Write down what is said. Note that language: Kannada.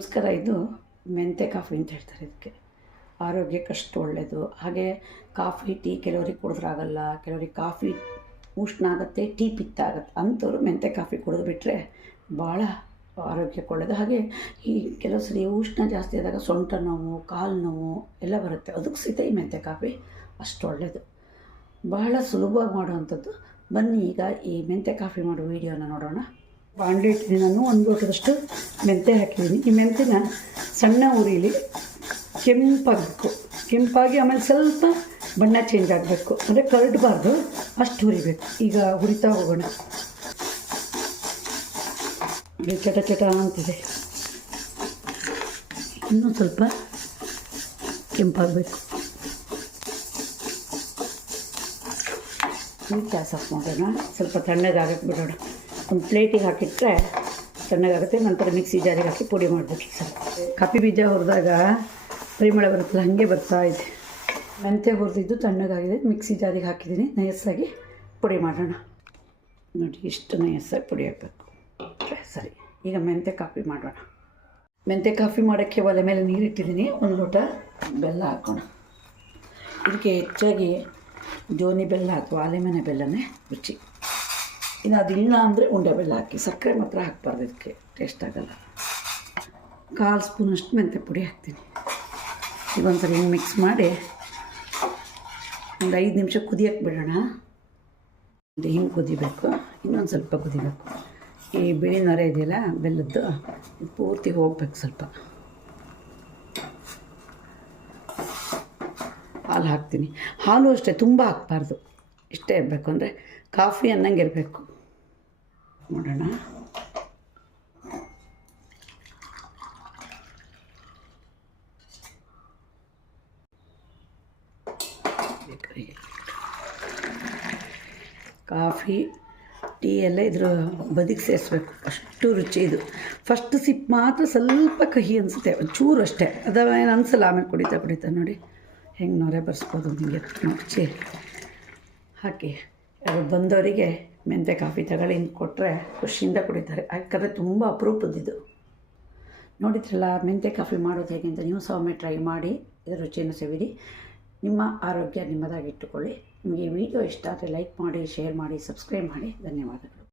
ನಮಸ್ಕಾರ, ಇದು ಮೆಂತೆ ಕಾಫಿ ಅಂತ ಹೇಳ್ತಾರೆ ಇದಕ್ಕೆ. ಆರೋಗ್ಯಕ್ಕೆ ಅಷ್ಟು ಒಳ್ಳೆಯದು ಹಾಗೆ ಕಾಫಿ, ಟೀ, ಕೆಲವ್ರಿಗೆ ಕುಡಿದ್ರಾಗಲ್ಲ ಕೆಲವ್ರಿಗೆ ಕಾಫಿ ಉಷ್ಣ ಆಗುತ್ತೆ, ಟೀ ಪಿತ್ತ ಆಗುತ್ತೆ, ಅಂಥವ್ರು ಮೆಂತೆ ಕಾಫಿ ಕುಡಿದು ಬಿಟ್ಟರೆ ಭಾಳ ಆರೋಗ್ಯಕ್ಕೆ ಒಳ್ಳೆಯದು ಹಾಗೆ ಈ ಕೆಲವು ಸರಿ ಉಷ್ಣ ಜಾಸ್ತಿ ಆದಾಗ ಸೊಂಟ ನೋವು, ಕಾಲು ನೋವು ಎಲ್ಲ ಬರುತ್ತೆ. ಅದಕ್ಕೆ ಸಹಿತ ಈ ಮೆಂತೆ ಕಾಫಿ ಅಷ್ಟು ಒಳ್ಳೆಯದು ಬಹಳ ಸುಲಭವಾಗಿ ಮಾಡುವಂಥದ್ದು. ಬನ್ನಿ ಈಗ ಈ ಮೆಂತೆ ಕಾಫಿ ಮಾಡೋ ವೀಡಿಯೋನ ನೋಡೋಣ. ಬಾಣಲಿ ಇಟ್ಟಿದ್ದೀನಿ ನಾನು ಒಂದು ಲೋಟದಷ್ಟು ಮೆಂತೆ ಹಾಕಿದ್ದೀನಿ. ಈ ಮೆಂತೆನ ಸಣ್ಣ ಉರಿಲಿ ಕೆಂಪಾಗಬೇಕು. ಕೆಂಪಾಗಿ ಆಮೇಲೆ ಸ್ವಲ್ಪ ಬಣ್ಣ ಚೇಂಜ್ ಆಗಬೇಕು. ಅಂದರೆ ಕರಡಬಾರ್ದು, ಅಷ್ಟು ಹುರಿಬೇಕು ಈಗ ಹುರಿತಾ ಹೋಗೋಣ. ಚಟ ಚಟ ಅಂತಿದೆ. ಇನ್ನೂ ಸ್ವಲ್ಪ ಕೆಂಪಾಗಬೇಕು. ಗ್ಯಾಸ್ ಆಫ್ ಮಾಡೋಣ. ಸ್ವಲ್ಪ ತಣ್ಣಗಾಗಕ್ಕೆ ಬಿಡೋಣ. ಒಂದು ಪ್ಲೇಟಿಗೆ ಹಾಕಿಟ್ರೆ ತಣ್ಣಗಾಗುತ್ತೆ, ನಂತರ ಮಿಕ್ಸಿ ಜಾರಿಗೆ ಹಾಕಿ ಪುಡಿ ಮಾಡಬೇಕು ಸರ್ ಕಾಫಿ ಬೀಜ ಹುರಿದಾಗ ಪರಿಮಳ ಬರುತ್ತಲ್ಲ, ಹಾಗೆ ಬರ್ತಾ ಇದೆ. ಮೆಂತ್ಯ ಹುರಿದಿದ್ದು ತಣ್ಣಗಾಗಿದೆ, ಮಿಕ್ಸಿ ಜಾರಿಗೆ ಹಾಕಿದ್ದೀನಿ. ನಯಸ್ಸಾಗಿ ಪುಡಿ ಮಾಡೋಣ. ನೋಡಿ ಇಷ್ಟು ನಯಸ್ಸಾಗಿ ಪುಡಿ ಹಾಕಬೇಕು. ಸರಿ, ಈಗ ಮೆಂತ್ಯ ಕಾಫಿ ಮಾಡೋಣ. ಮೆಂತ್ಯ ಕಾಫಿ ಮಾಡೋಕ್ಕೆ ಒಲೆ ಮೇಲೆ ನೀರಿಟ್ಟಿದ್ದೀನಿ, ಒಂದು ಲೋಟ ಬೆಲ್ಲ ಹಾಕೋಣ. ಇದಕ್ಕೆ ಹೆಚ್ಚಾಗಿ ಜೋನಿ ಬೆಲ್ಲ ಅಥವಾ ಆಲೆಮನೆ ಬೆಲ್ಲನೇ ರುಚಿ. ಇನ್ನು ಅದಿಲ್ಲ ಅಂದರೆ ಉಂಡೆ ಬೆಲ್ಲ ಹಾಕಿ. ಸಕ್ಕರೆ ಮಾತ್ರ ಹಾಕ್ಬಾರ್ದು ಇದಕ್ಕೆ. ಟೇಸ್ಟ್ ಆಗಲ್ಲ. ಕಾಲು ಸ್ಪೂನಷ್ಟು ಮೆಂತ್ಯ ಪುಡಿ ಹಾಕ್ತೀನಿ. ಈಗ ಒಂದ್ಸರಿ ಹಿಂಗೆ ಮಿಕ್ಸ್ ಮಾಡಿ ಒಂದು ಐದು ನಿಮಿಷ ಕುದಿಯಕ್ಕೆ ಬಿಡೋಣ. ಒಂದು ಹಿಂಗೆ ಕುದಿಬೇಕು. ಇನ್ನೊಂದು ಸ್ವಲ್ಪ ಕುದಿಬೇಕು. ಈ ಬಿಳಿ ನೊರೆ ಇದೆಯಲ್ಲ, ಬೆಲ್ಲದ್ದು, ಇದು ಪೂರ್ತಿ ಹೋಗ್ಬೇಕು ಸ್ವಲ್ಪ. ಹಾಲು ಹಾಕ್ತೀನಿ. ಹಾಲು ಅಷ್ಟೇ, ತುಂಬ ಹಾಕ್ಬಾರ್ದು. ಇಷ್ಟೇ ಇರಬೇಕು ಅಂದರೆ ಕಾಫಿ ಅನ್ನಂಗೆ ಇರಬೇಕು. ನೋಡೋಣ. ಕಾಫಿ, ಟೀ ಎಲ್ಲ ಇದ್ರ ಬದಿಗೆ ಸೇರಿಸ್ಬೇಕು. ಅಷ್ಟು ರುಚಿ ಇದು. ಫಸ್ಟ್ ಸಿಪ್ ಮಾತ್ರ ಸ್ವಲ್ಪ ಕಹಿ ಅನಿಸುತ್ತೆ. ಚೂರು ಅಷ್ಟೇ. ಅದ ಏನು ಅನಿಸಲ್ಲ, ಆಮೇಲೆ ಕುಡಿತಾ ಕುಡಿತಾ ನೋಡಿ. ಹೆಂಗೆ ನೊರೆ ಬರ್ಸ್ಬೋದು ನಿಮಗೆ ಮುಚ್ಚಿ ಹಾಕಿ. ಬಂದವರಿಗೆ ಮೆಂತೆ ಕಾಫಿ ತಗೊಳ್ಳಿ ಕೊಟ್ಟರೆ ಖುಷಿಯಿಂದ ಕುಡಿತಾರೆ. ಯಾಕಂದರೆ ತುಂಬ ಅಪರೂಪದಿದು ನೋಡಿದ್ರಲ್ಲ ಮೆಂತೆ ಕಾಫಿ ಮಾಡೋದು ಹೇಗೆ ಅಂತ ನೀವು ಸಹ ಒಮ್ಮೆ ಟ್ರೈ ಮಾಡಿ, ಇದರ ರುಚಿಯನ್ನು ಸವಿರಿ. ನಿಮ್ಮ ಆರೋಗ್ಯ ನಿಮ್ಮದಾಗಿಟ್ಟುಕೊಳ್ಳಿ ನಿಮಗೆ ವಿಡಿಯೋ ಇಷ್ಟ ಆದರೆ ಲೈಕ್ ಮಾಡಿ ಶೇರ್ ಮಾಡಿ ಸಬ್ಸ್ಕ್ರೈಬ್ ಮಾಡಿ. ಧನ್ಯವಾದಗಳು.